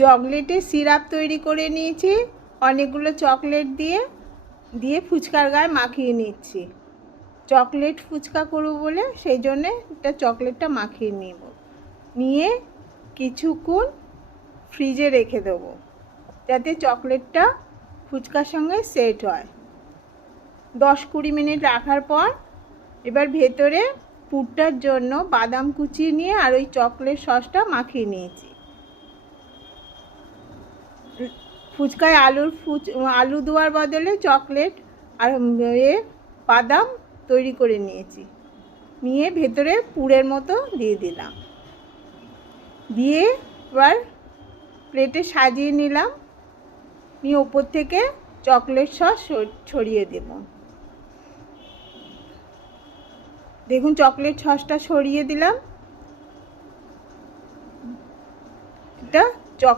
চকলেটের সিরাপ তৈরি করে নিয়েছি অনেকগুলো চকলেট দিয়ে ফুচকার গায়ে মাখিয়ে নিচ্ছি। চকলেট ফুচকা করব বলে সেই জন্যে এটা চকলেটটা মাখিয়ে নিয়ে কিছুক্ষণ ফ্রিজে রেখে দেবো যাতে চকলেটটা ফুচকার সঙ্গে সেট হয়। 10-20 মিনিট রাখার পর এবার ভেতরে পুরটার জন্য বাদাম কুচিয়ে নিয়ে আর ওই চকলেট সসটা মাখিয়ে নিয়েছি। ফুচকায় আলু দেওয়ার বদলে চকলেট আর বাদাম তৈরি করে নিয়ে ভেতরে পুরের মতো দিয়ে দিলাম। দিয়ে এবার প্লেটে সাজিয়ে নিলাম। নিয়ে ওপর থেকে চকলেট সস ছড়িয়ে দেব। দেখুন চকলেট সসটা ছড়িয়ে দিলাম। এটা